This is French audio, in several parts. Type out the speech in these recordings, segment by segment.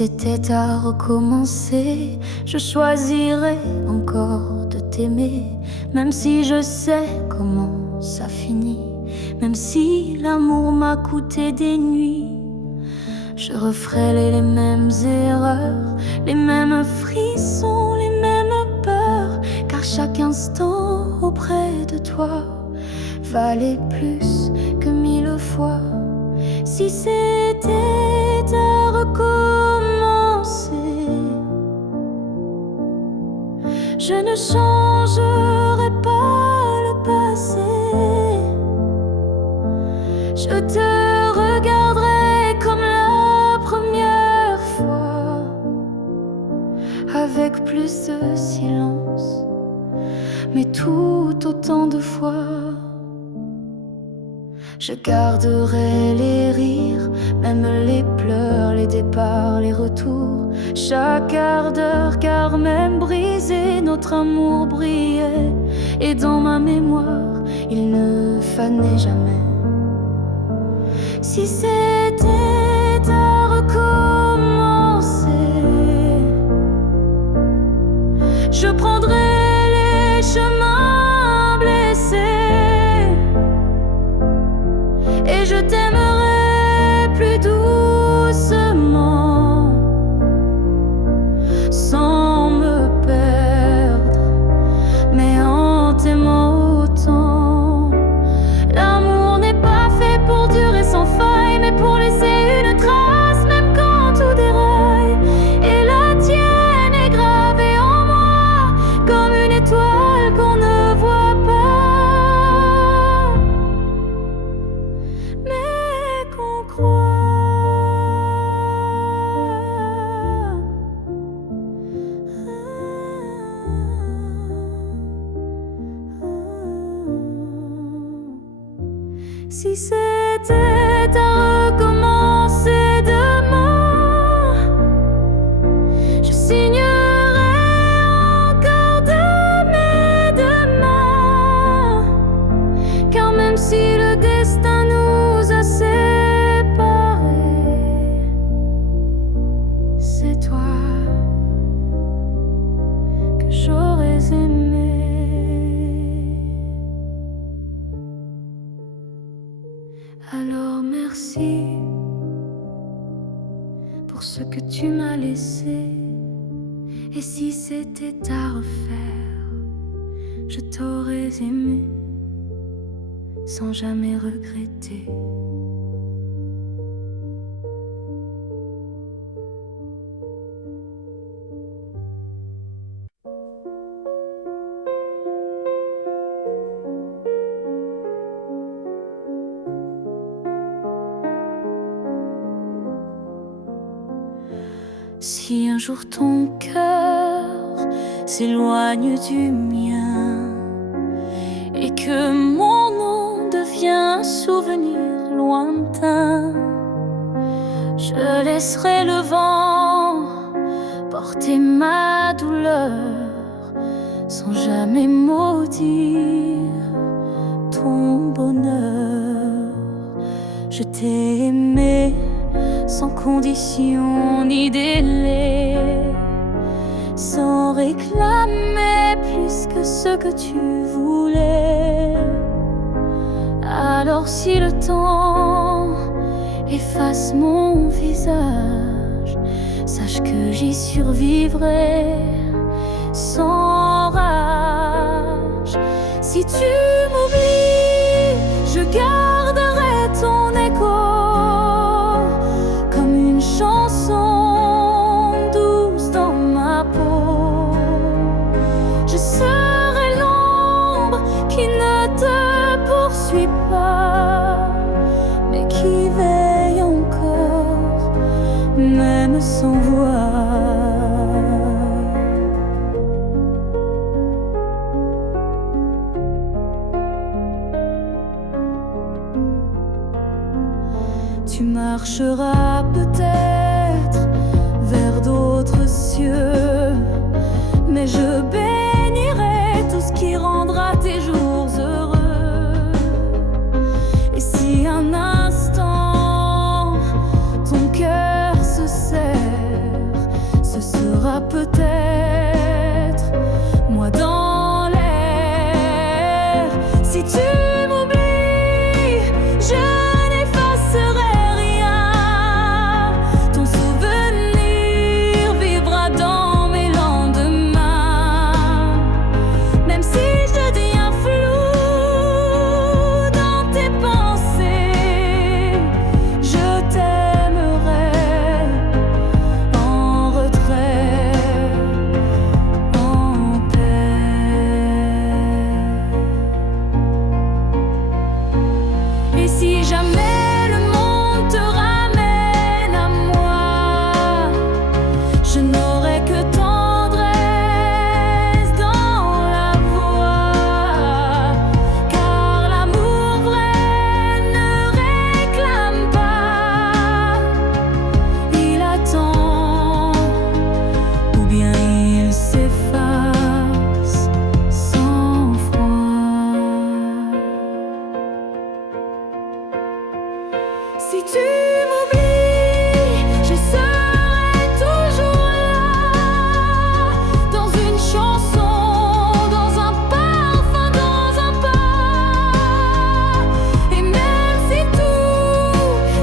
c'était à recommencer, je choisirais encore de t'aimer, même si je sais comment ça finit, même si l'amour m'a coûté des nuits. Je referais les mêmes erreurs, les mêmes frissons, les mêmes peurs, car chaque instant auprès de toi valait plus que 1000 fois. Si c'était à recommencer, je ne changerais pas le passé. Je te regarderai comme la première fois, avec plus de silence, mais tout autant de fois. Je garderai les rires, même les pleurs, les départs, les retours, chaque quart d'heure, car même brisé, notre amour brillait. Et dans ma mémoire, il ne fanait jamais. Si c'était à recommencer, je prendrais les chemins blessés, et je t'aimerai plus doucement, sans me perdre, mais en t'aimant autant. L'amour n'est pas fait pour durer sans faille, mais pour laisser une trace, même quand tout déraille. Et la tienne est gravée en moi, comme une étoile qu'on ne voit pas, mais qu'on croit. Si c'était à recommencer demain, je signerais encore de mes deux mains, car même si le destin nous a séparés, c'est toi que j'aurais aimé. Alors merci pour ce que tu m'as laissé. Et si c'était à refaire, je t'aurais aimé sans jamais regretter. Si un jour ton cœur s'éloigne du mien et que mon nom devient un souvenir lointain, je laisserai le vent porter ma douleur sans jamais maudire ton bonheur. Je t'ai aimé sans condition ni délai, sans réclamer plus que ce que tu voulais. Alors si le temps efface mon visage, sache que j'y survivrai sans rage. Si tu m'oublies, je garderai ton écho, chanson douce dans ma peau. Je serai l'ombre qui ne te poursuit pas, mais qui veille encore, même sans voix. Tu marcheras peut-être vers d'autres cieux, mais je bénirai tout ce qui rendra tes jours heureux. Et si un instant ton cœur se serre, toi peut-être, moi dans l'air. Si tu m'oublies, je n'effacerai rien. Ton souvenir vivra dans mes lendemains. Même si je deviens flou dans tes pensées, je t'aimerai en retrait, en paix. Et si jamais le monde te ramène à moi, je n'aurai que tendresse dans la voix, car l'amour vrai ne réclame pas, il attend, ou bien il s'efface sans froid. Si tu m'oublies, je serai toujours là, dans une chanson, dans un parfum, dans un pas. Et même si tout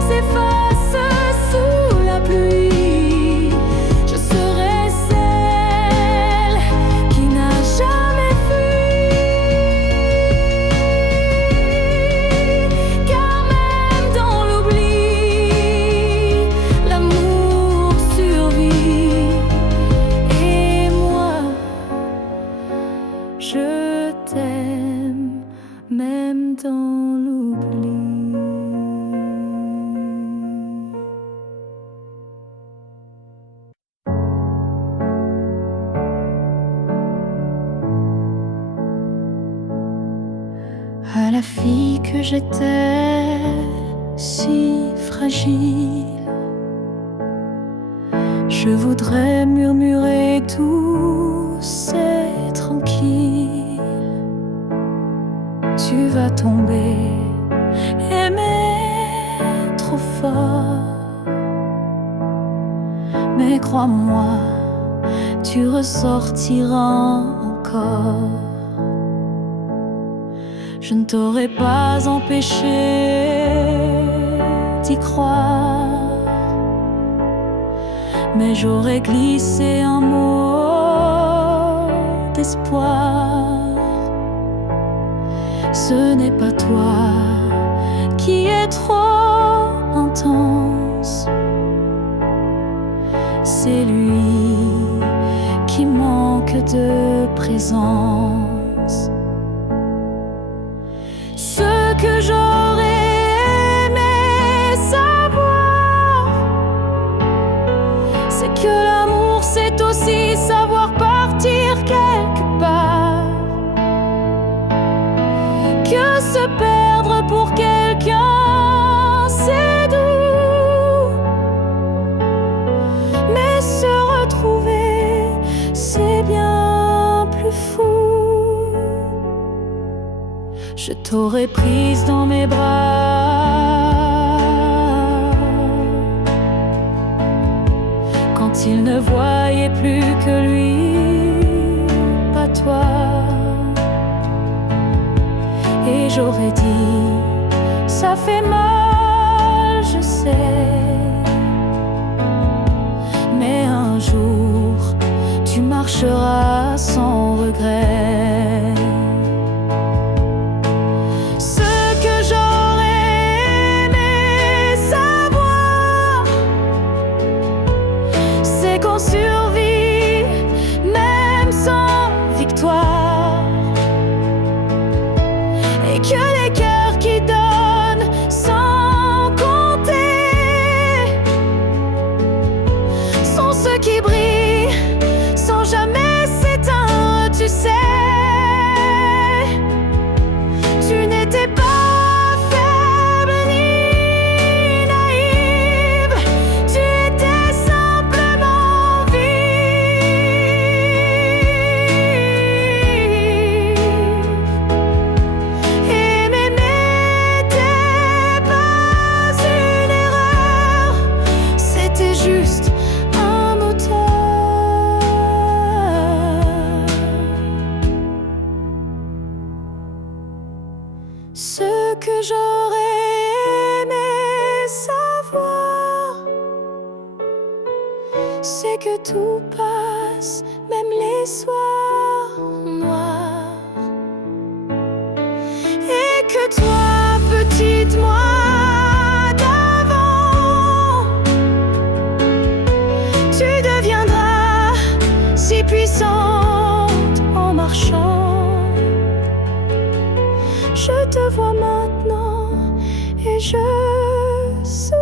s'efface sous la pluie, je serai celle qui n'a jamais fui. Car même dans l'oubli, l'amour survit. Et moi, je t'aime, même dans l'oubli. À la fille que j'étais, si fragile, je voudrais murmurer douce et tranquille. Tu vas tomber, aimer trop fort, mais crois-moi, tu ressortiras encore. Je ne t'aurais pas empêché d'y croire, mais j'aurais glissé un mot d'espoir. Ce n'est pas toi qui es trop intense, c'est lui qui manque de présence. Ce que j'aurais aimé savoir, c'est que l'amour c'est aussi savoir partir quelque part, que se perdre pour quelqu'un c'est doux, mais se retrouver c'est bien plus fou. Je t'aurais prise dans mes bras quand il ne voyait plus que lui, pas toi. Et j'aurais dit, ça fait mal, je sais, mais un jour tu marcheras sans regret. Qu'on survit même sans victoire, et que les cœurs qui donnent sans compter sont ceux qui brillent sans jamais s'éteindre, tu sais. passe, même les soirs noirs. Et que toi, petite moi d'avant, tu deviendras si puissante en marchant. Je te vois maintenant et je souris.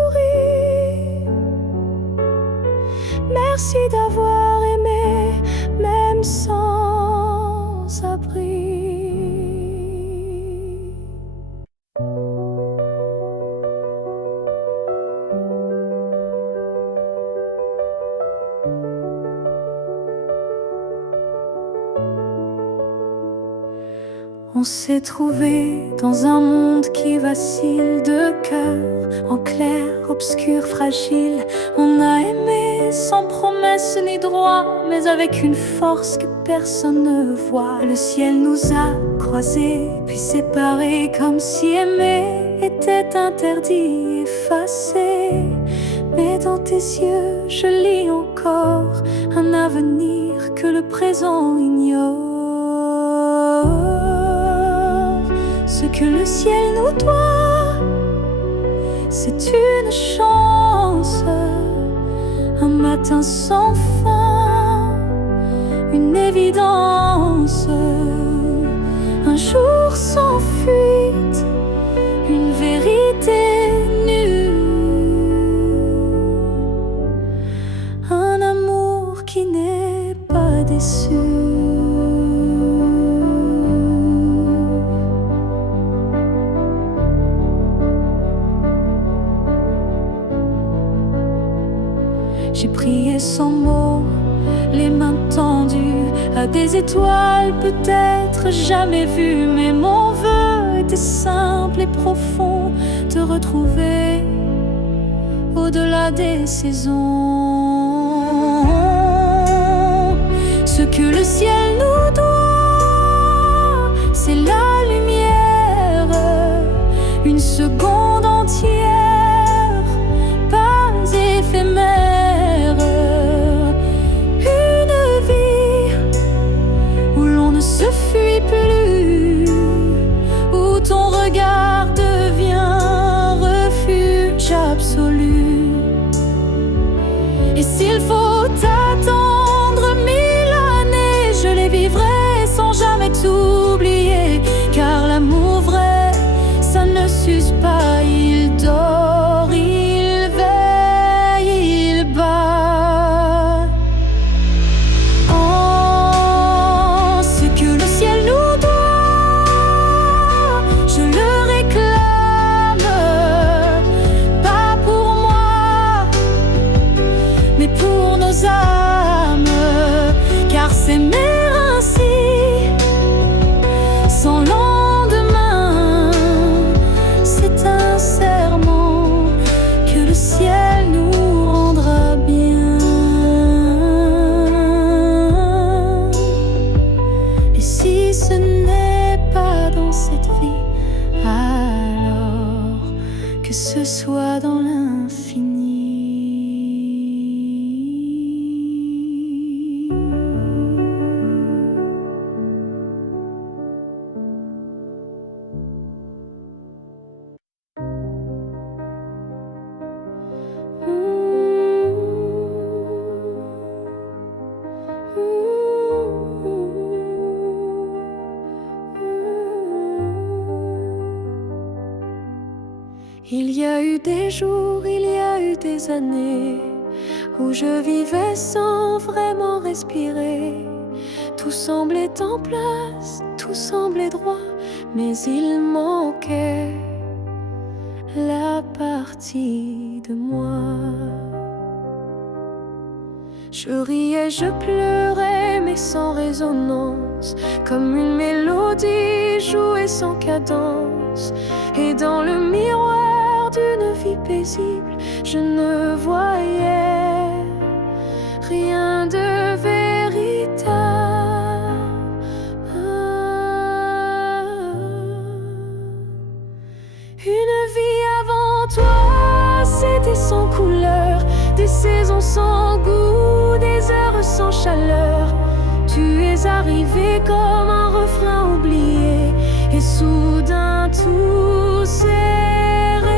Merci d'avoir aimé, même sans abri. On s'est trouvé dans un monde qui vacille, de cœur en clair, obscur, fragile. On a aimé sans promesse ni droit, mais avec une force que personne ne voit. Le ciel nous a croisés, puis séparés, comme si aimer était interdit, effacé. Mais dans tes yeux, je lis encore un avenir que le présent ignore. Ce que le ciel nous doit, c'est une chance, un matin sans fin, une évidence, un jour sans fuite, une vérité nue, un amour qui n'est pas déçu. J'ai prié sans mots, les mains tendues à des étoiles peut-être jamais vues. Mais mon vœu était simple et profond, te retrouver au-delà des saisons. Ce que le ciel nous doit, c'est la lumière, une seconde entière, pas éphémère. Et s'il faut attendre 1000 années, je les vivrai sans jamais t'oublier. Car l'amour vrai, ça ne s'use pas, il dort, il veille, il bat. Oh, ce que le ciel nous doit, je le réclame, pas pour moi, mais pour nos âmes. Car s'aimer ainsi, sans lendemain, c'est un serment que le ciel nous rendra bien. Et si ce n'est pas dans cette vie, alors que ce soit dans l'infini. Il y a eu des jours, il y a eu des années où je vivais sans vraiment respirer. Tout semblait en place, tout semblait droit, mais il manquait la partie de moi. Je riais, je pleurais, mais sans résonance, comme une mélodie jouée sans cadence. Et dans le miroir d'une vie paisible, je ne voyais rien de véritable. Une vie avant toi, c'était sans couleur, des saisons sans goût, des heures sans chaleur. est arrivé comme un refrain oublié, et soudain tout s'est réveillé.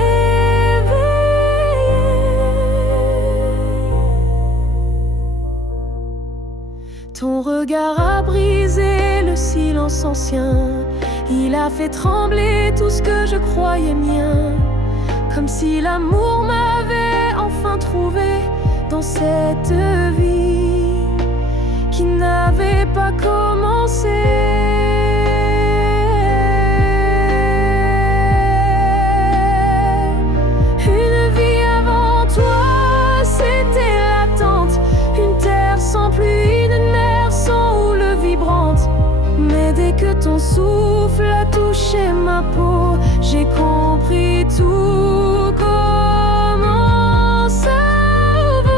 Ton regard a brisé le silence ancien, il a fait trembler tout ce que je croyais mien, comme si l'amour m'avait enfin trouvé dans cette vie qui n'avait pas commencé. Une vie avant toi, c'était l'attente, une terre sans pluie, une mer sans houle vibrante. Mais dès que ton souffle a touché ma peau, j'ai compris tout comment ça vaut.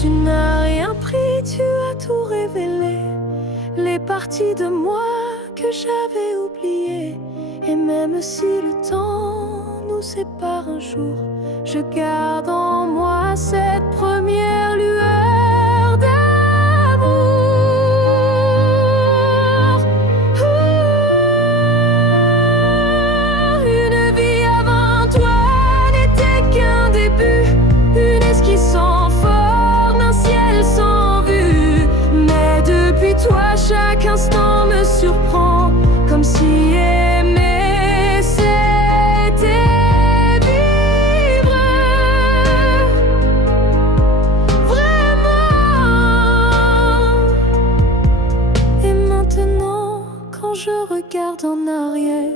Tu n'as rien pris, tu as tout révélé, les parties de moi que j'avais oubliées. Et même si le temps nous sépare un jour, je garde en moi cette première lueur d'amour. Une vie avant toi n'était qu'un début, une esquisse sans forme, un ciel sans vue. Mais depuis toi, chaque instant me surprend, comme si aimer c'était vivre vraiment. Et maintenant, quand je regarde en arrière,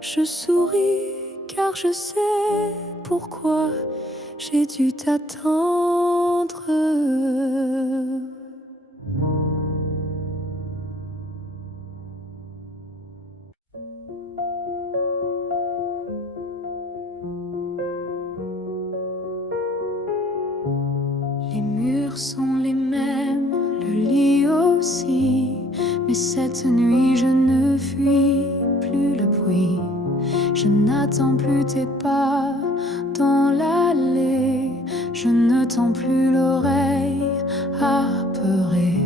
je souris car je sais pourquoi j'ai dû t'attendre. Les murs sont les mêmes, le lit aussi, mais cette nuit je ne fuis plus le bruit. Je n'attends plus tes pas dans l'allée, je ne tends plus l'oreille apeurée.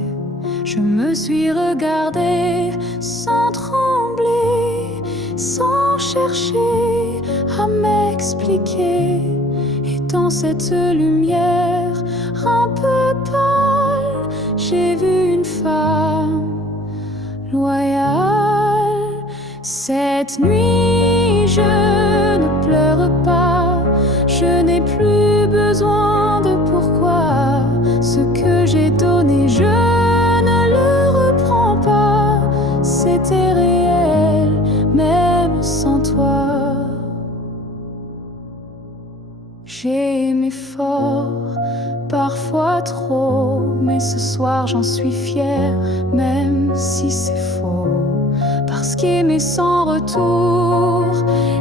Je me suis regardée sans trembler, sans chercher à m'expliquer. Et dans cette lumière un peu pâle, j'ai vu une femme loyale. Cette nuit, je ne pleure pas, je n'ai plus besoin de pourquoi. Ce que j'ai donné, je ne le reprends pas. C'était réel, même sans toi. J'ai aimé fort, parfois trop, mais ce soir j'en suis fière, même si c'est faux. Parce qu'aimer sans retour,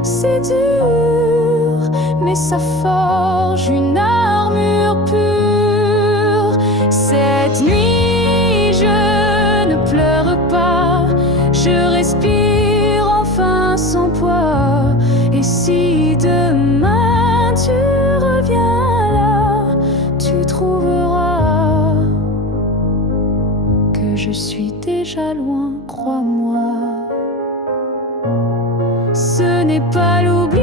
c'est dur, mais ça forge une armure pure. Cette nuit, je ne pleure pas, je respire enfin sans poids. Et si demain tu reviens là, tu trouveras que je suis déjà loin, crois-moi. Ce n'est pas l'oubli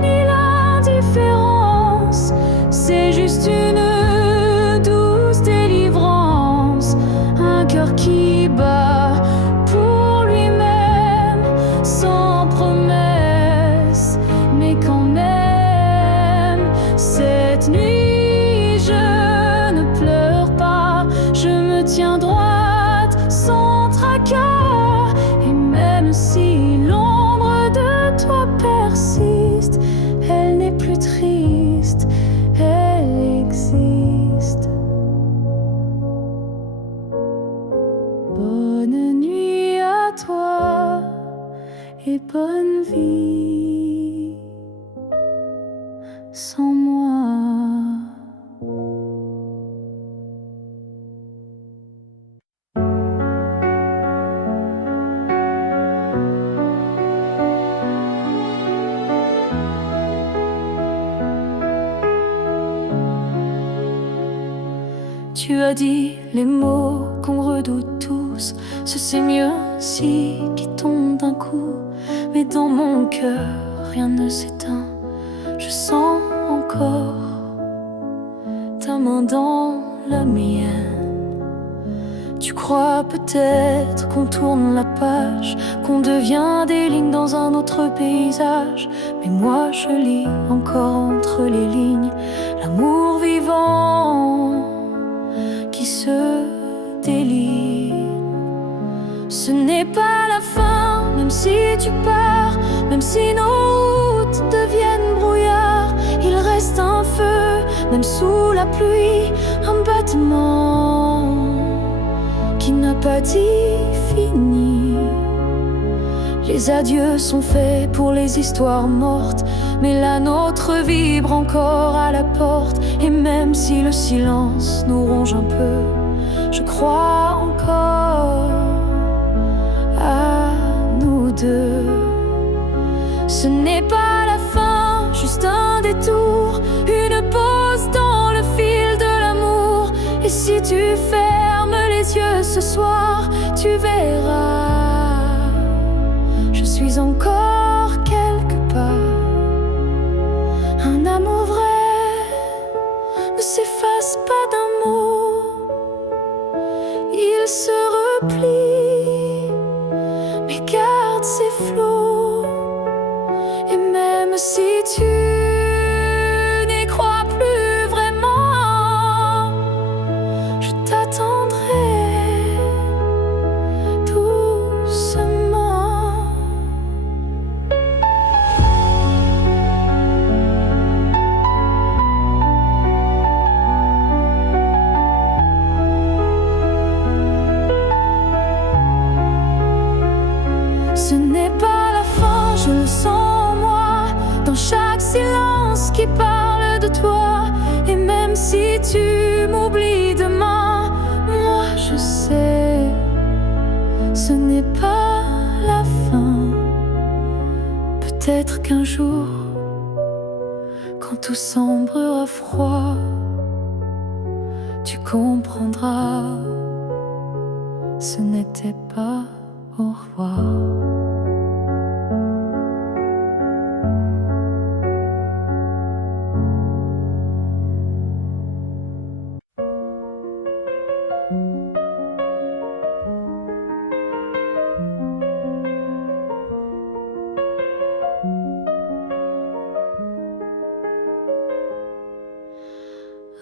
ni l'indifférence, c'est juste une douce délivrance. Un cœur qui bat pour lui-même, sans promesse, mais quand même. Cette nuit, je ne pleure pas, je me tiens droite sans tracas. Et même si l'ombre de toi persiste, elle n'est plus triste, elle existe. Bonne nuit à toi et bonne vie sans moi. Tu as dit les mots qu'on redoute tous, c'est mieux ainsi qui tombe d'un coup. Mais dans mon cœur, rien ne s'éteint. Je sens encore ta main dans la mienne. Tu crois peut-être qu'on tourne la page, qu'on devient des lignes dans un autre paysage. Mais moi je lis encore entre les lignes l'amour vivant qui se délie. Ce n'est pas la fin, même si tu pars, même si nos routes deviennent brouillard. Il reste un feu, même sous la pluie, un battement qui n'a pas dit fini. Les adieux sont faits pour les histoires mortes, mais la nôtre vibre encore à la porte. Et même si le silence nous ronge un peu, je crois encore à nous deux. Ce n'est pas la fin, juste un détour, une pause dans le fil de l'amour. Et si tu fermes les yeux ce soir, tu verras, je suis encore quelque part. Un amour vrai ne s'efface pas d'un mot, il se replie, mais garde ses flots. Et même si tu n'y crois plus vraiment, je t'attendrai doucement. Ce n'est pas la fin, je le sens en moi, dans chaque silence qui parle de toi. Et même si tu m'oublies demain, moi je sais, ce n'est pas la fin. Peut-être qu'un jour, quand tout semblera froid, tu comprendras, ce n'était pas au revoir.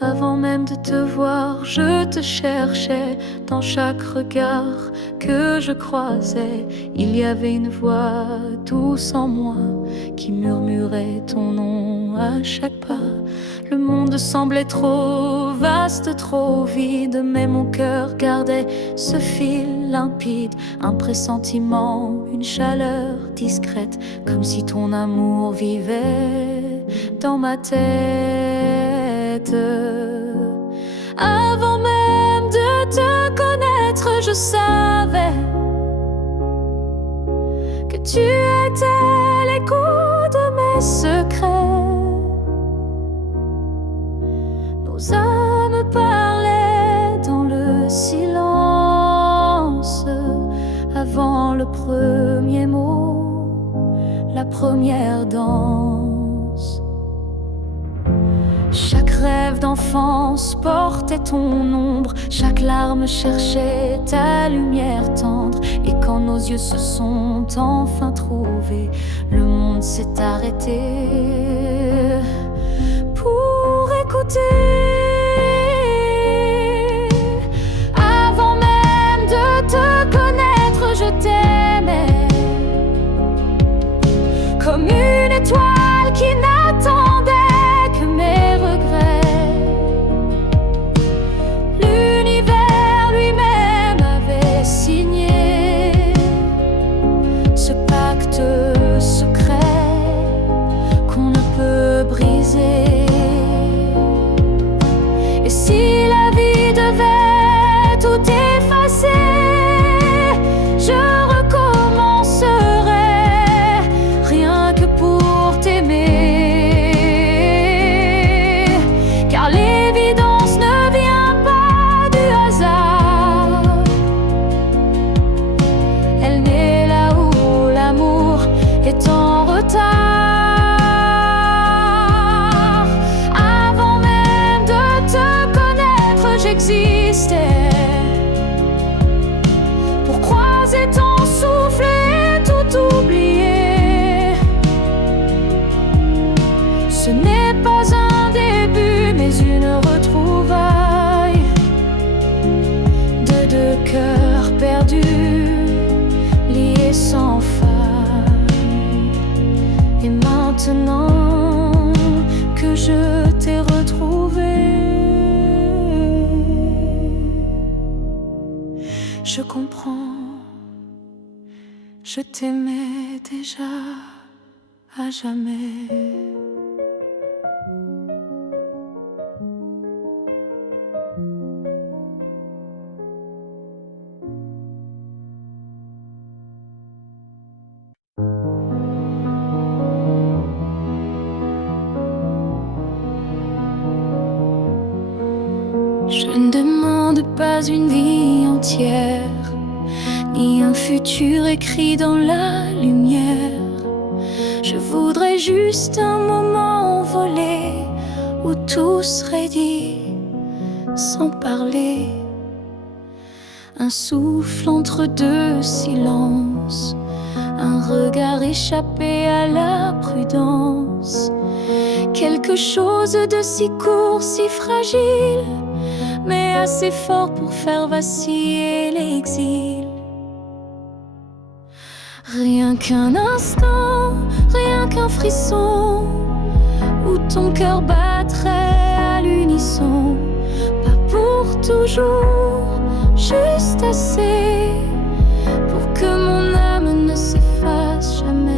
Avant même de te voir, je te cherchais. Dans chaque regard que je croisais, il y avait une voix douce en moi qui murmurait ton nom à chaque pas. Le monde semblait trop vaste, trop vide, mais mon cœur gardait ce fil limpide. Un pressentiment, une chaleur discrète, comme si ton amour vivait dans ma tête. Avant même de te connaître, je savais que tu étais l'écho de mes secrets. Nos âmes parlaient dans le silence, avant le premier mot, la première danse. Chaque rêve d'enfance portait ton ombre, chaque larme cherchait ta lumière tendre. Et quand nos yeux se sont enfin trouvés, le monde s'est arrêté pour écouter. Avant même de te connaître, je t'aimais comme une étoile qui n'attendait que mes regrets. L'univers lui-même avait signé ce pacte secret qu'on ne peut n'est pas un début, mais une retrouvaille de deux cœurs perdus, liés sans faille. Et maintenant que je t'ai retrouvé, je comprends, je t'aimais déjà à jamais. Je ne demande pas une vie entière, ni un futur écrit dans la lumière. Je voudrais juste un moment envolé où tout serait dit sans parler. Un souffle entre deux silences, un regard échappé à la prudence. Quelque chose de si court, si fragile, mais assez fort pour faire vaciller l'exil. Rien qu'un instant, rien qu'un frisson, où ton cœur battrait à l'unisson. Pas pour toujours, juste assez pour que mon âme ne s'efface jamais.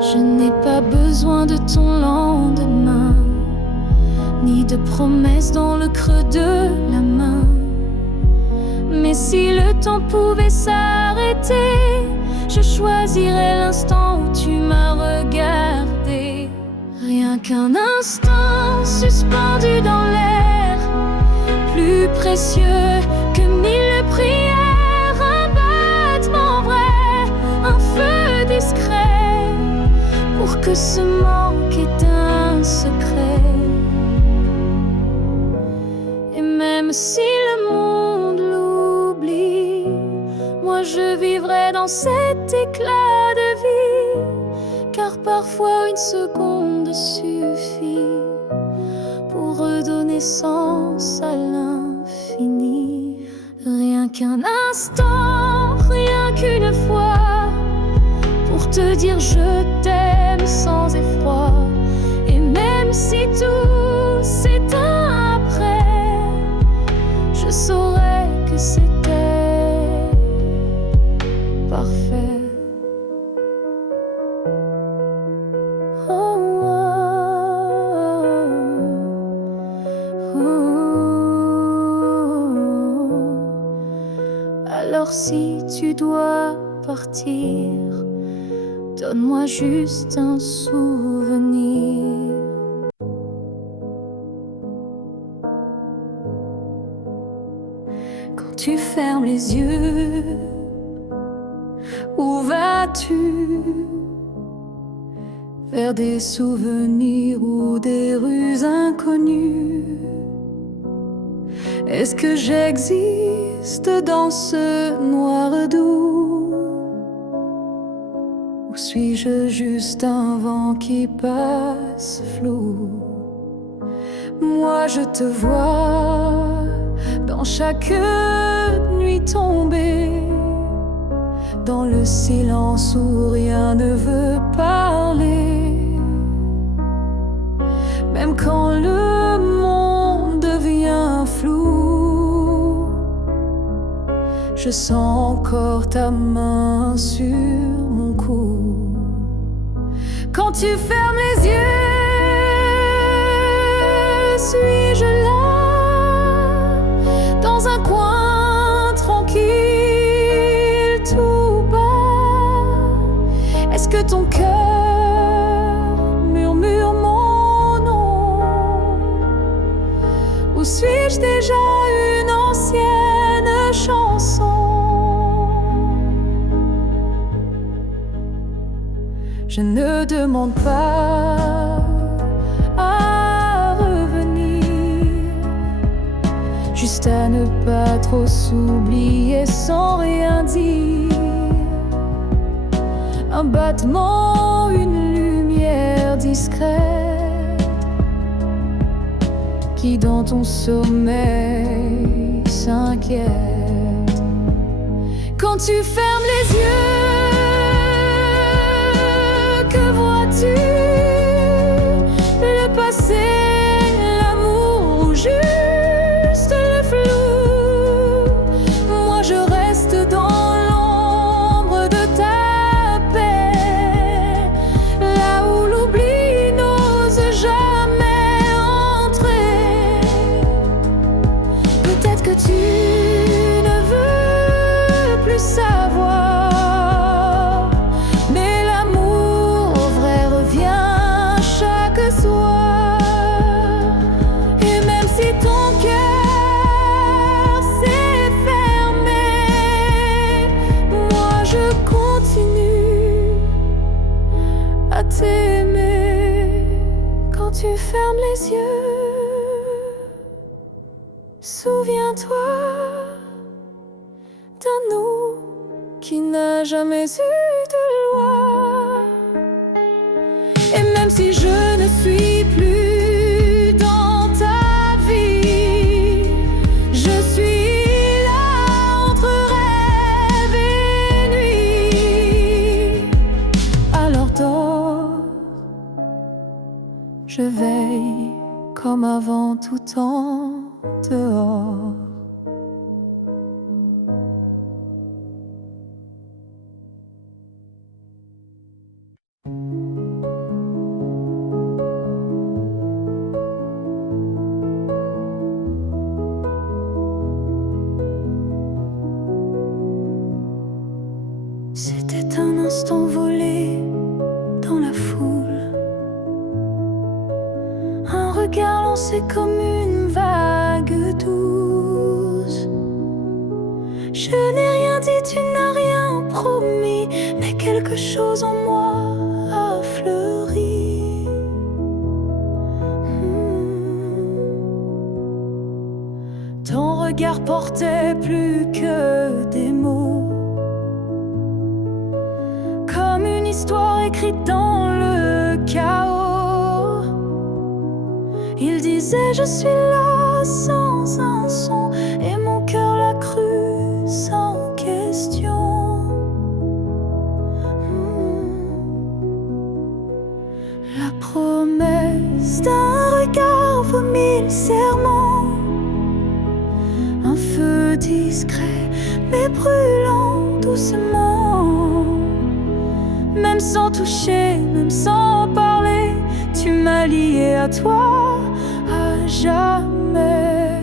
Je n'ai pas besoin de ton lendemain, ni de promesses dans le creux de la main. Mais si le temps pouvait s'arrêter, je choisirais l'instant où tu m'as regardé. Rien qu'un instant suspendu dans l'air, plus précieux que 1000 prières. Un battement vrai, un feu discret, pour que ce manque ait un secret. Et même si le monde l'oublie, moi je vivrai dans cet éclat de vie. Car parfois une seconde suffit pour redonner sens à l'infini. Rien qu'un instant, rien qu'une fois, pour te dire je t'aime sans effroi. Et même si tout s'éteint après, je saurais que c'était parfait. Alors si tu dois partir, donne-moi juste un souvenir. Quand tu fermes les yeux, où vas-tu? Vers des souvenirs ou des rues inconnues? Est-ce que j'existe dans ce noir doux? Ou suis-je juste un vent qui passe flou? Moi je te vois dans chaque nuit tombée, dans le silence où rien ne veut parler. Même quand le monde devient flou, je sens encore ta main sur mon cou. Quand tu fermes les yeux, suis-je là, dans un coin tranquille, tout bas? Est-ce que ton cœur murmure mon nom? Ou suis-je déjà une ancienne chanson? Je ne demande pas à revenir, juste à ne pas trop s'oublier sans rien dire. un battement, une lumière discrète qui dans ton sommeil s'inquiète. Quand tu fermes les yeux, que vois-tu? Le passé, l'amour ou juste le flou? Moi je reste dans l'ombre de ta paix, là où l'oubli n'ose jamais entrer. Peut-être que tu ne veux plus savoir, mais l'amour vrai revient chaque soir. Et même si ton cœur s'est fermé, moi je continue à t'aimer. Quand tu fermes les yeux, souviens-toi d'un nous qui n'a jamais eu de loi. Et même si je ne suis plus dans ta vie, je suis là entre rêve et nuit. Alors dors, je veille comme avant tout temps dehors. C'était un instant volé dans la foule, un regard lancé comme une vague douce. Je n'ai rien dit, tu n'as rien promis, mais quelque chose en moi a fleuri. Ton regard portait plus que des mots, comme une histoire écrite dans le chaos. Il disait je suis là sans un son, et mon cœur l'a cru sans question. La promesse d'un regard vaut 1000 serments, un feu discret mais brûlant doucement. Même sans toucher, même sans parler, tu m'as lié à toi à jamais.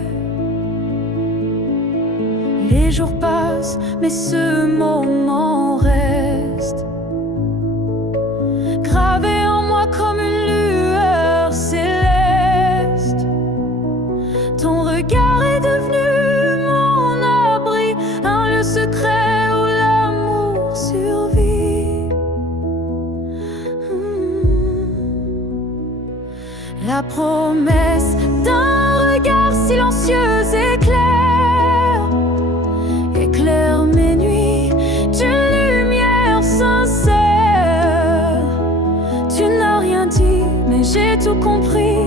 Les jours passent, mais ce moment reste gravé en moi comme une lueur céleste. Ton regard est devenu mon abri, un lieu secret où l'amour survit. La promesse d'un regard silencieux éclaire mes nuits d'une lumière sincère. Tu n'as rien dit, mais j'ai tout compris.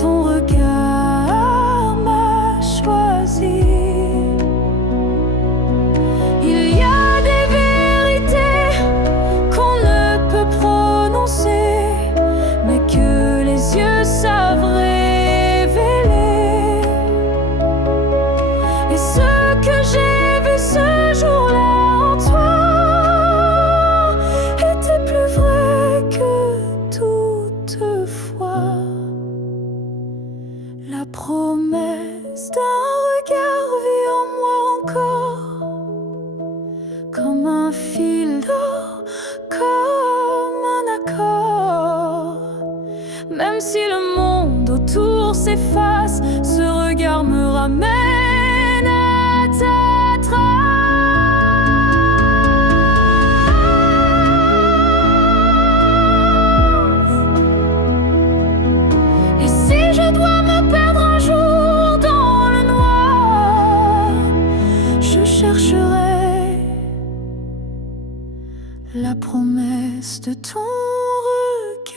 Ton regard m'a choisi. Il y a des vérités qu'on ne peut prononcer, mais que les yeux savent révéler. Et ce que j'ai vu ce jour-là en toi était plus vrai que toutefois. La promesse d'un regard vit en moi encore, comme un fil d'or, comme un accord. Même si le monde autour s'efface, ce regard me ramène à ta trace. Et si je dois me perdre un jour dans le noir, je chercherai la promesse promesse de ton regard.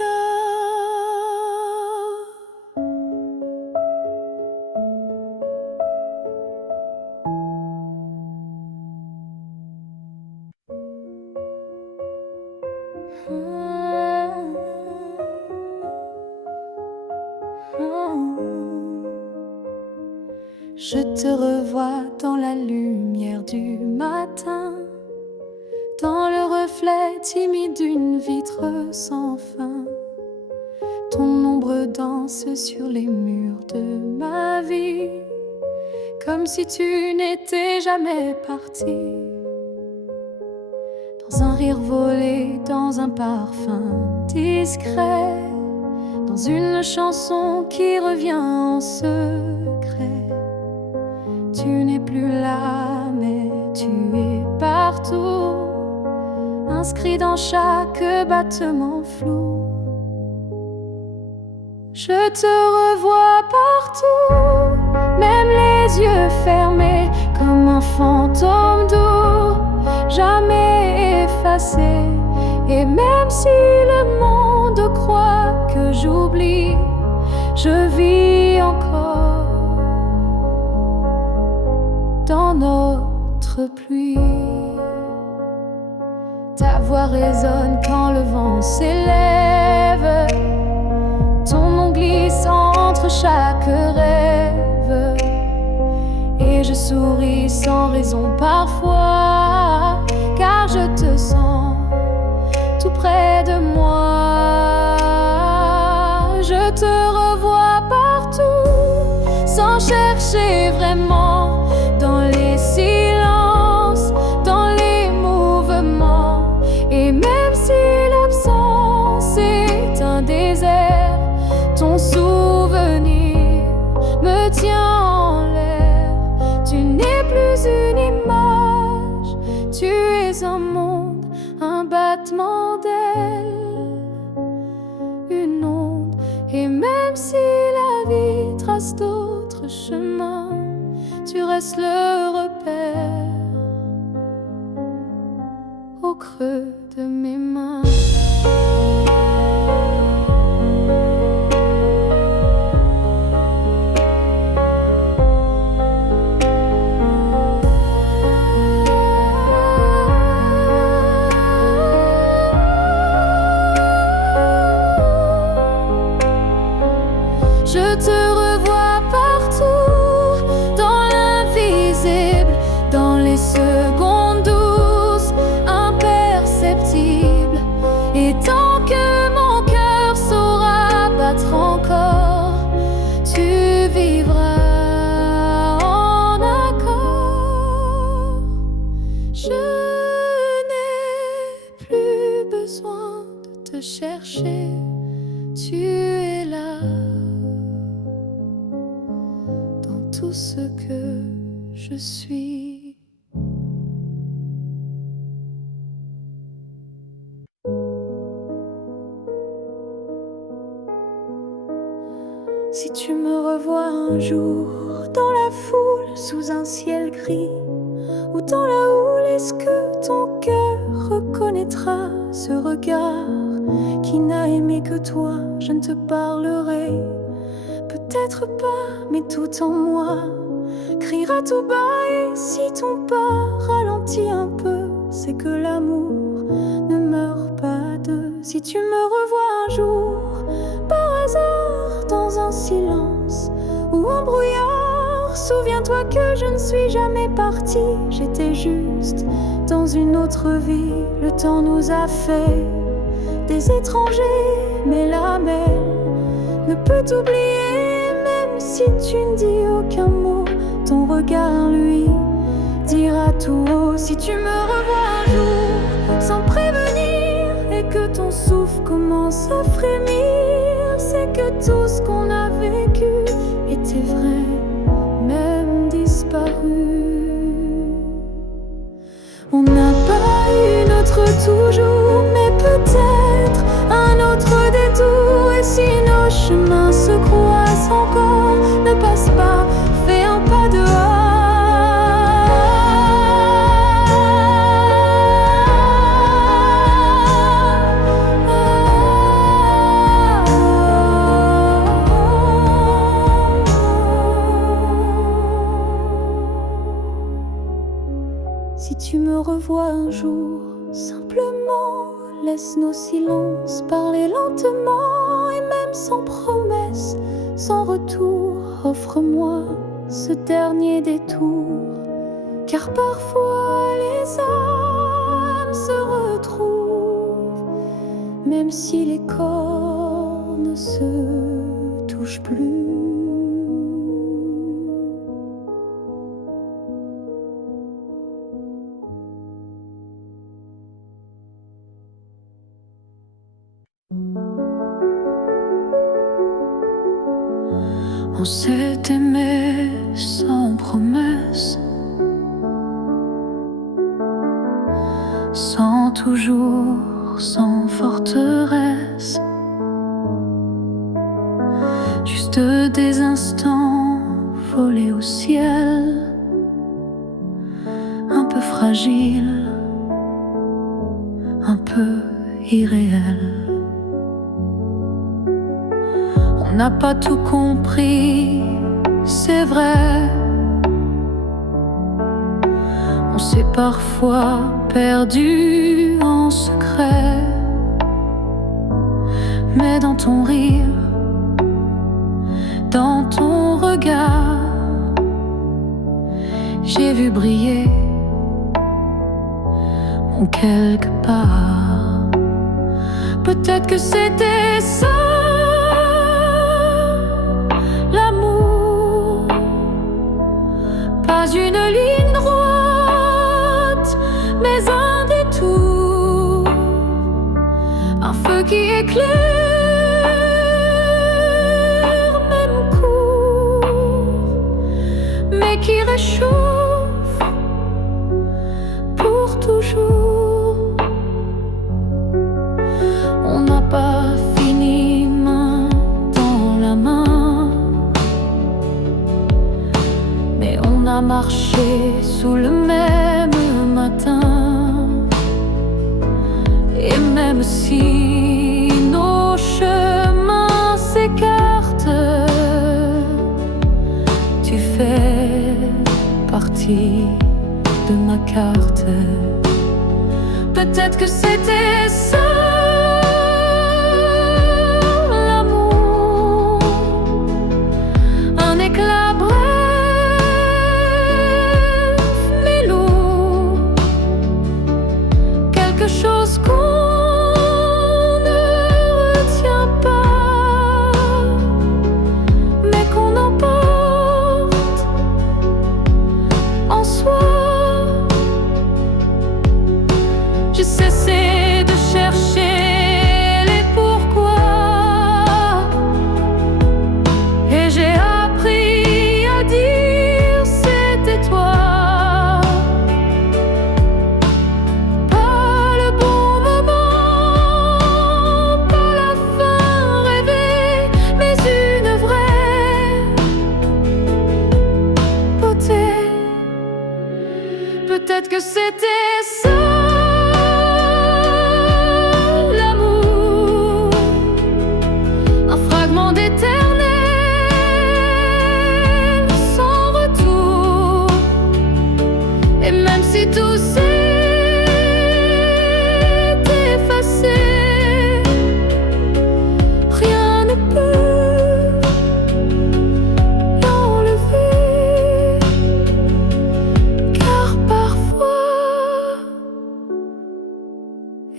Je te revois dans la lumière du matin, dans le reflet timide d'une vitre sans fin. Ton ombre danse sur les murs de ma vie, comme si tu n'étais jamais parti. Dans un rire volé, dans un parfum discret, dans une chanson qui revient en secret. Tu n'es plus là, mais tu es partout, inscrit dans chaque battement flou. Je te revois partout, même les yeux fermés, comme un fantôme doux, jamais effacé. Et même si le monde croit que j'oublie, je vis encore dans notre pluie. Ta voix résonne quand le vent s'élève, ton nom glisse entre chaque rêve, et je souris sans raison parfois, car je te sens tout près de moi. Je te revois partout, sans chercher vraiment, dans les silences, dans les mouvements. Et même si l'absence est un désert, ton souvenir me tient en l'air. Tu n'es plus une image, tu es un monde, un battement d'ailes, une onde. Et même si la vie trace d'autres chemins, tu restes le repère au creux de mes mains. Je te revois partout, dans l'invisible, dans les secondes douces, imperceptibles. Et tant que mon cœur saura battre encore, tu vivras en accord. Je n'ai plus besoin de te chercher, tu es là. Tout ce que je suis. Si tu me revois un jour dans la foule, sous un ciel gris, ou dans la houle, est-ce que ton cœur reconnaîtra ce regard qui n'a aimé que toi? Je ne te parlerai peut-être pas, mais tout en moi criera tout bas. Et si ton pas ralentit un peu, c'est que l'amour ne meurt pas de. Si tu me revois un jour, par hasard, dans un silence ou un brouillard, souviens-toi que je ne suis jamais partie. J'étais juste dans une autre vie. Le temps nous a fait des étrangers, mais la mer ne peut t'oublier. Même si tu ne dis aucun mot, ton regard, lui, dira tout haut. Si tu me revois un jour sans prévenir, et que ton souffle commence à frémir, c'est que tout ce qu'on a vécu était vrai, même disparu. On n'a pas eu notre toujours, mais peut-être un autre détour. Et si nos chemins se croisent encore, ne passe pas, fais un pas dehors. laisse nos silences parler lentement et même sans promesse, sans retour. Offre-moi ce dernier détour, car parfois les âmes se retrouvent, même si les corps ne se touchent plus. On s'est aimé sans promesse, sans toujours, sans forteresse, juste des instants volés au ciel, un peu fragiles, un peu irréels. On n'a pas tout compris, c'est vrai. On s'est parfois perdu en secret, mais dans ton rire, dans ton regard, j'ai vu briller mon quelque part. Peut-être que c'était ça, l'amour, pas une ligne droite, mais un détour, un feu qui éclaire, même court, mais qui réchauffe pour toujours. On n'a pas fini main dans la main, mais on a marché sous le même matin. Et même si nos chemins s'écartent, tu fais partie de ma carte. Peut-être que c'était ça, l'amour, un éclat bref mais lourd, quelque chose qu'on ne retient pas, mais qu'on emporte en soi. J'ai cessé de chercher les pourquoi, et j'ai appris à dire c'était toi. Pas le bon moment, pas la fin rêvée, mais une vraie beauté. Peut-être que c'était ça, l'amour, un fragment d'éternel sans retour. Et même si tout s'est effacé, rien ne peut l'enlever, car parfois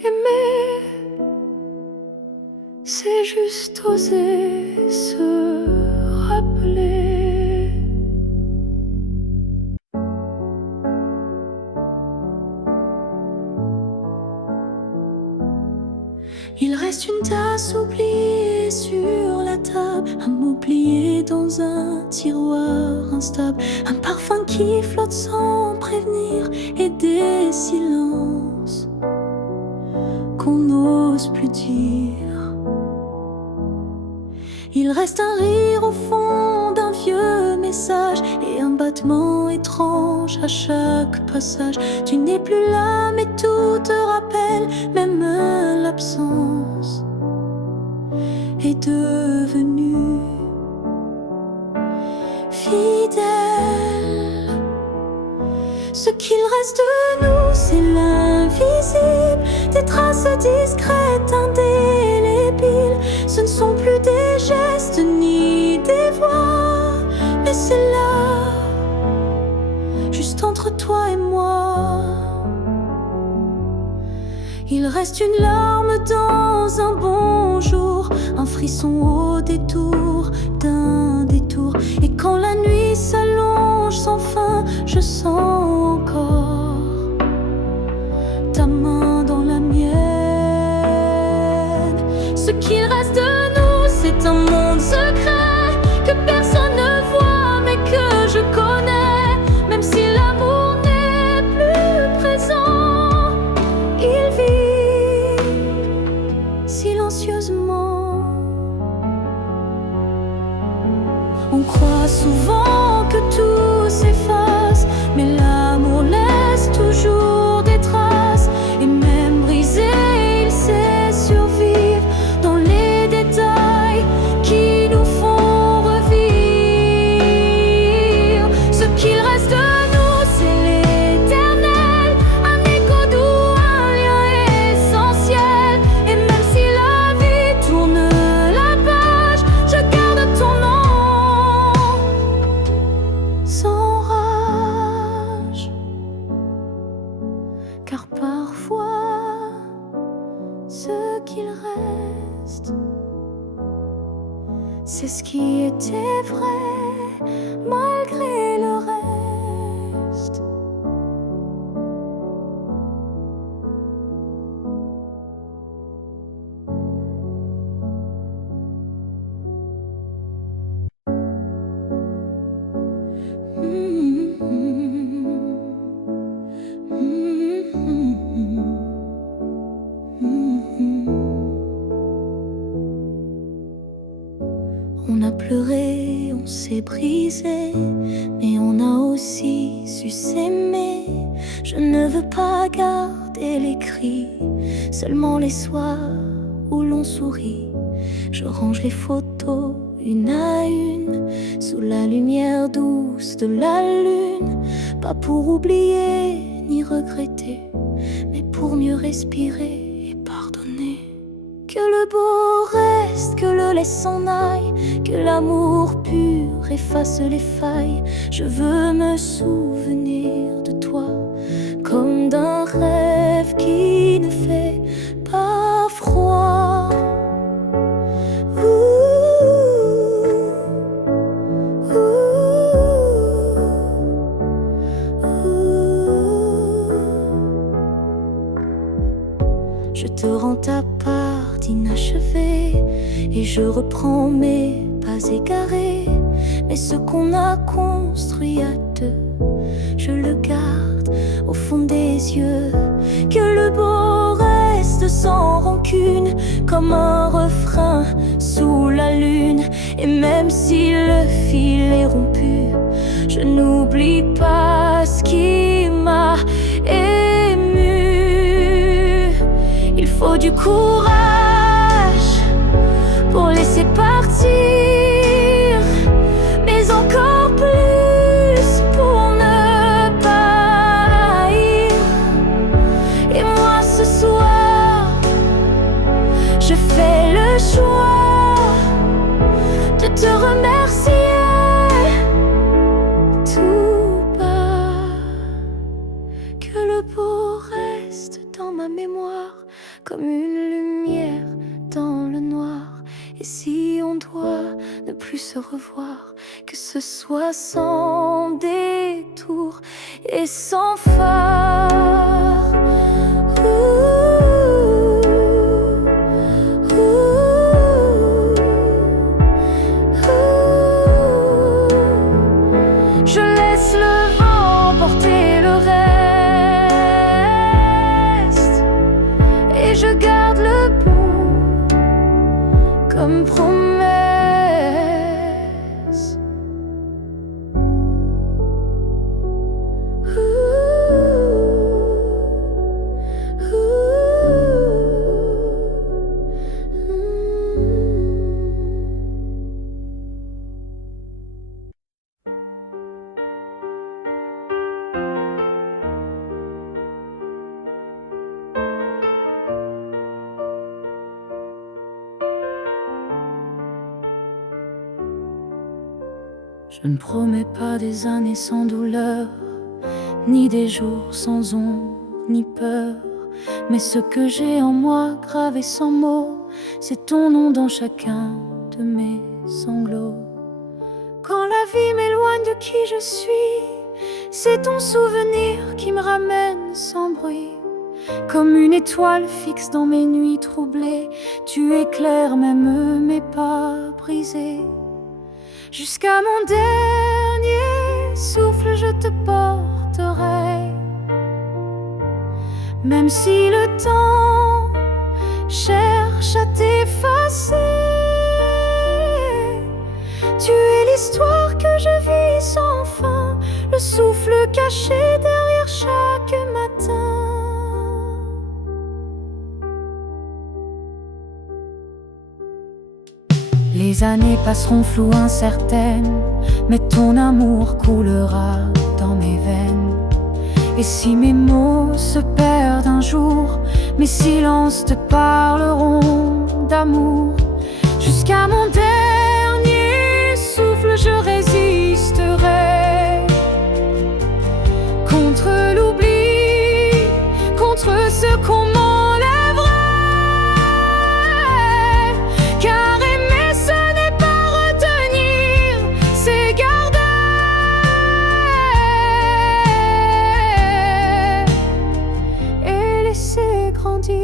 aimer, c'est juste oser se rappeler. Il reste une tasse oubliée sur la table, un mot plié dans un tiroir instable, un parfum qui flotte sans prévenir, et des silences qu'on n'ose plus dire. Il reste un rire au fond d'un vieux message et un battement étrange à chaque passage. Tu n'es plus là mais tout te rappelle, même l'absence est devenue fidèle. Ce qu'il reste de nous, c'est l'invisible, des traces discrètes, indélébiles. Ce ne sont plus des gestes ni des voix, mais c'est là, juste entre toi et moi. Il reste une larme dans un bonjour, un frisson au détour d'un détour. Et quand la nuit s'allonge sans fin, je sens encore ta main dans la mienne. Ce qu'il reste de nous, c'est un monde secret que personne ne voit, mais que je connais. Même si l'amour n'est plus présent, il vit silencieusement. On croit souvent que tout s'efface, mais l'amour laisse toujours des traces. Et même brisé, il sait survivre dans les détails qui nous font revivre. Ce qu'il reste de nous, c'est l'éternel, un écho doux, un lien essentiel. Et même si la vie tourne la page, je garde ton nom sans rage. Car parfois, ce qu'il reste, c'est ce qui était vrai malgré le reste. On a pleuré, on s'est brisé, mais on a aussi su s'aimer. Je ne veux pas garder les cris, seulement les soirs où l'on sourit. Je range les photos une à une, sous la lumière douce de la lune. Pas pour oublier ni regretter, mais pour mieux respirer et pardonner. Que le beau reste, que le laisse s'en aille, que l'amour pur efface les failles. Je veux me souvenir de toi comme d'un rêve qui ne fait pas froid. Je te rends ta part d'inachevé et je reprends mes pas égarés. Mais ce qu'on a construit à deux, je le garde au fond des yeux. Que le beau reste sans rancune, comme un refrain sous la lune. Et même si le fil est rompu, je n'oublie pas ce qui m'a ému. Il faut du courage pour laisser partir, mais encore plus pour ne pas haïr. Et moi ce soir, je fais le choix de te remercier tout bas. Que le beau reste dans ma mémoire comme une lumière dans le noir. Et si on doit ne plus se revoir, que ce soit sans détour et sans phare. Je laisse le vent porter le reste, et je garde le bon comme promesse. Ooh, ooh. Je ne promets pas des années sans douleur, ni des jours sans ombre, ni peur. Mais ce que j'ai en moi, gravé sans mots, c'est ton nom dans chacun de mes sanglots. Quand la vie m'éloigne de qui je suis, c'est ton souvenir qui me ramène sans bruit. Comme une étoile fixe dans mes nuits troublées, tu éclaires même mes pas brisés. Jusqu'à mon dernier souffle, je te porterai. Même si le temps cherche à t'effacer, tu es l'histoire que je vis sans fin, le souffle caché derrière chaque matin. Les années passeront floues, incertaines, mais ton amour coulera dans mes veines. Et si mes mots se perdent un jour, mes silences te parleront d'amour. Jusqu'à mon dernier souffle, je résisterai contre l'oubli, contre ce qu'on m'enlèverait. Car aimer, ce n'est pas retenir, c'est garder et laisser grandir.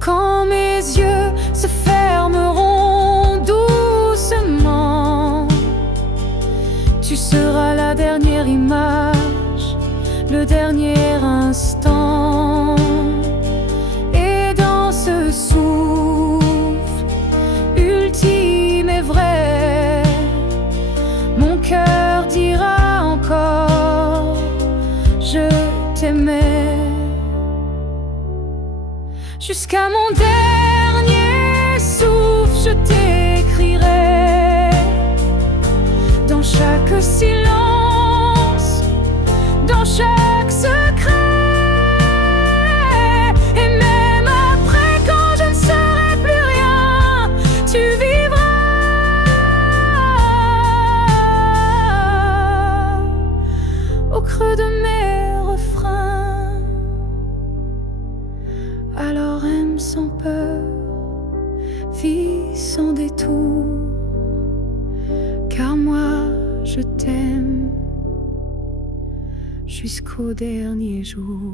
Quand mes yeux se fermeront doucement, tu seras la dernière image, le dernier instant. Et dans ce souffle ultime et vrai, mon cœur dira encore: je t'aimais. Jusqu'à mon dernier souffle, je t'écrirai dans chaque silence, dans chaque secret. Et même après, quand je ne serai plus rien, tu vivras au creux de mes refrains. Alors aime sans peur, vis sans détour, car moi je t'aime jusqu'au dernier jour.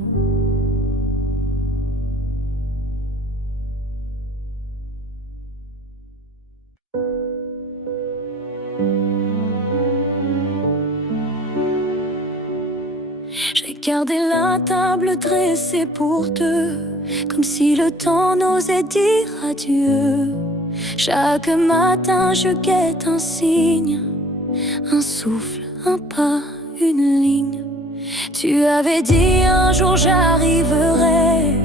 J'ai gardé la table dressée pour deux, comme si le temps n'osait dire adieu. Chaque matin je guette un signe, un souffle, un pas, une ligne. Tu avais dit un jour j'arriverai,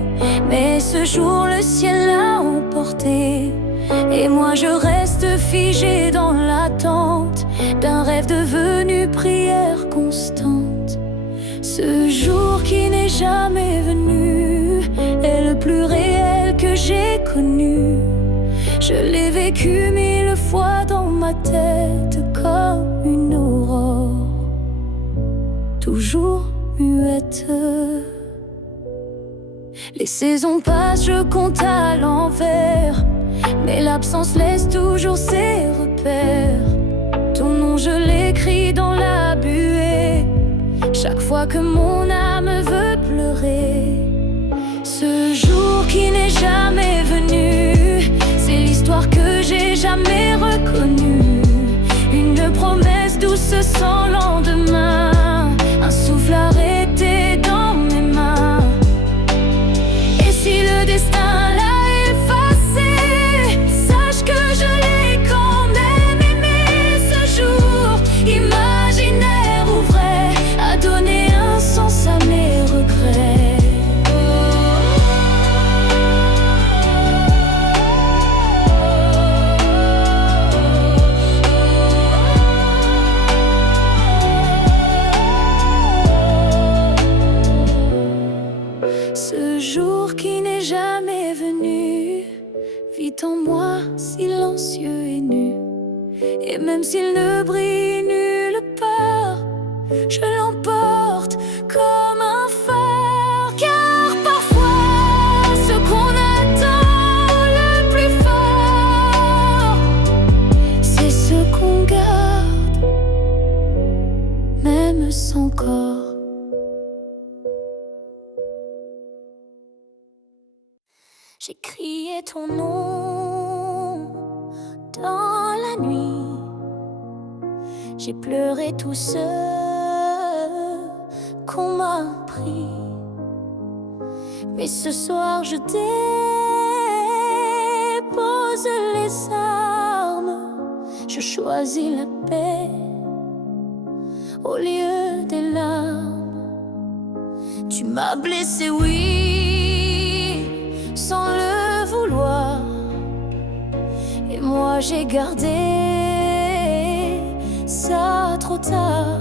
mais ce jour le ciel l'a emporté. Et moi je reste figé dans l'attente d'un rêve devenu prière constante. Ce jour qui n'est jamais venu est le plus réel que j'ai connu. Je l'ai vécu 1000 fois dans ma tête comme une aurore, toujours muette. Les saisons passent, je compte à l'envers, mais l'absence laisse toujours ses repères. Ton nom je l'écris dans la buée, chaque fois que mon âme veut pleurer. Ce jour qui n'est jamais venu, c'est l'histoire que j'ai jamais reconnue. Une promesse douce sans lendemain, un souffle arrêté dans mes mains. Et si le destin l'a effacé, sache que je l'ai quand même aimé. Ce jour imaginaire ou vrai a donné un sens à mes regrets. Ce jour qui n'est jamais venu vit en moi silencieux et nu. Et même s'il ne brille nulle part, je l'emporte comme un phare. Car parfois, ce qu'on attend le plus fort, c'est ce qu'on garde, même sans corps. J'ai crié ton nom dans la nuit, j'ai pleuré tout ce qu'on m'a pris. Mais ce soir je dépose les armes, je choisis la paix au lieu des larmes. Tu m'as blessé, oui, sans le vouloir, et moi j'ai gardé ça trop tard.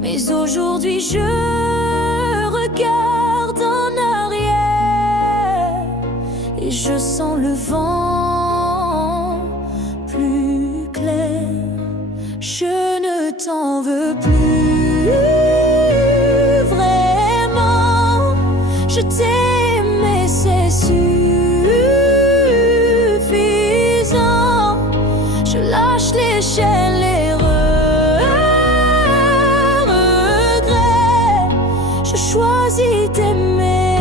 Mais aujourd'hui je regarde en arrière et je sens le vent plus clair. Je ne t'en veux plus vraiment, je t'ai aimé, c'est suffisant. Je lâche l'échelle, les regrets. Je choisis d'aimer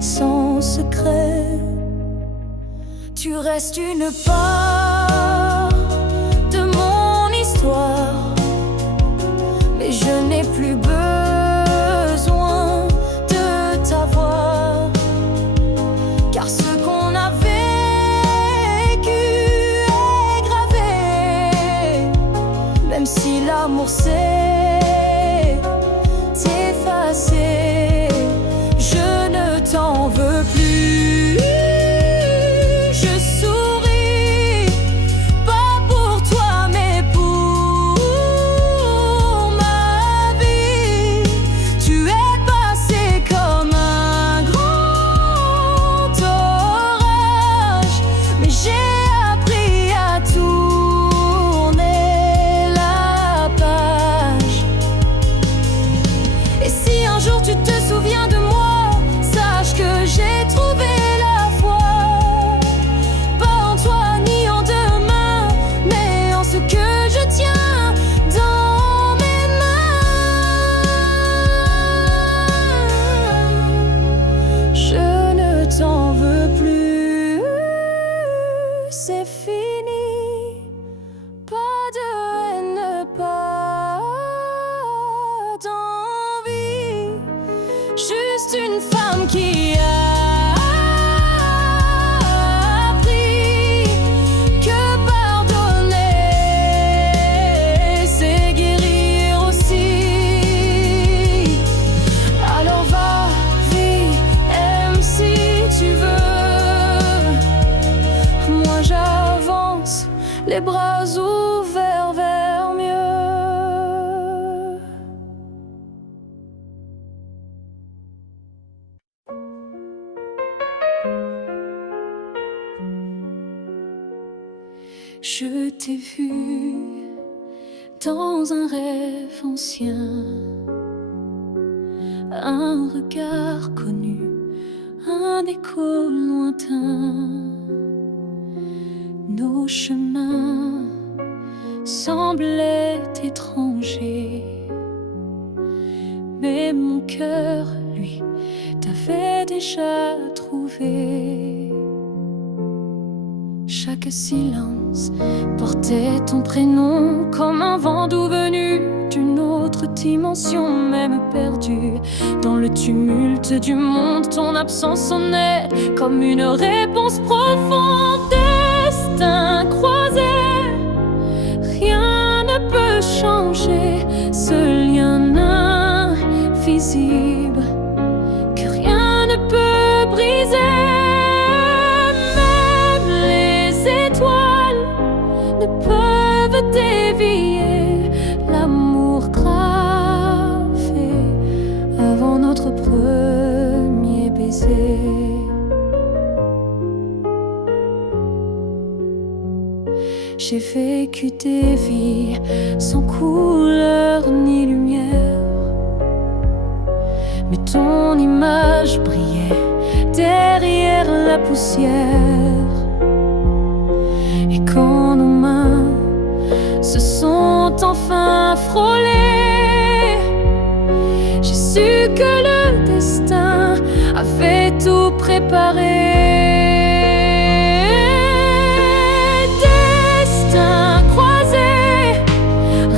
sans secret. Tu restes une part de mon histoire, mais je n'ai plus besoin de t'avoir. Car ce qu'on a vécu est gravé, même si l'amour s'est effacé. Je ne t'en veux plus, je souris, pas pour toi mais pour ma vie. Tu es passé comme un grand orage, mais j'ai appris à tourner la page. Et si un jour tu te souviens de moi, sache que j'ai trouvé la foi, pas en toi ni en demain, mais en ce que je tiens dans mes mains. Je ne t'en veux plus, c'est fini. Pas de haine, pas d'envie, juste une femme qui a appris que pardonner, c'est guérir aussi. Alors va, vis, aime si tu veux. Moi j'avance, les bras ouverts vers mieux. Je t'ai vu dans un rêve ancien, un regard connu, un écho lointain. Nos chemins semblaient étrangers, mais mon cœur, lui, t'avait déjà trouvé. Chaque silence portait ton prénom comme un vent doux venu d'une autre dimension. Même perdu dans le tumulte du monde, ton absence sonnait comme une réponse profonde. Destin croisé, rien ne peut changer ce lien invisible que rien ne peut briser. Ne peuvent dévier l'amour gravé avant notre premier baiser. J'ai vécu des vies sans couleur ni lumière, mais ton image brillait derrière la poussière. Et quand nos mains se sont enfin frôlées, j'ai su que le destin avait tout préparé. Destin croisé,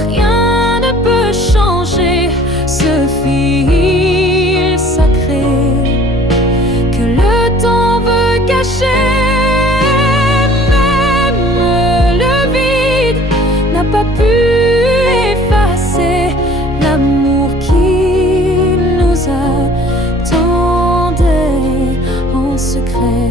rien ne peut changer ce fil sacré que le temps veut cacher. Pas pu effacer l'amour qui nous attendait en secret.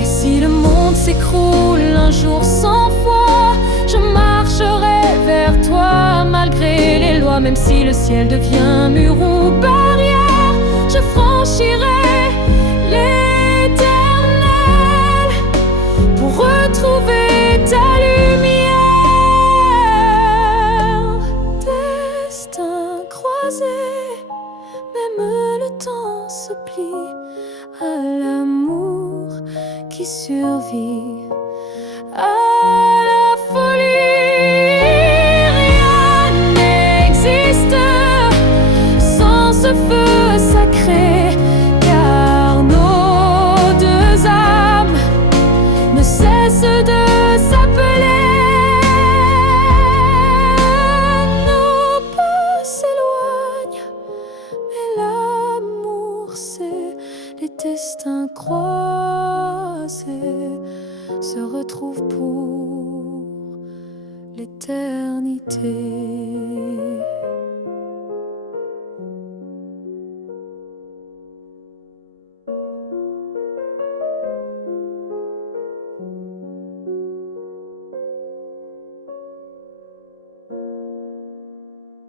Et si le monde s'écroule un jour sans foi, je marcherai vers toi malgré les lois. Même si le ciel devient mur ou barrière, je franchirai l'éternel pour retrouver ta lumière. Destin croisé, même le temps se plie à l'amour qui survit à la folie. Rien n'existe sans ce feu sacré, car nos deux âmes ne cessent de s'appeler. Nos pas s'éloignent, mais l'amour c'est les destins croisés se retrouvent pour l'éternité.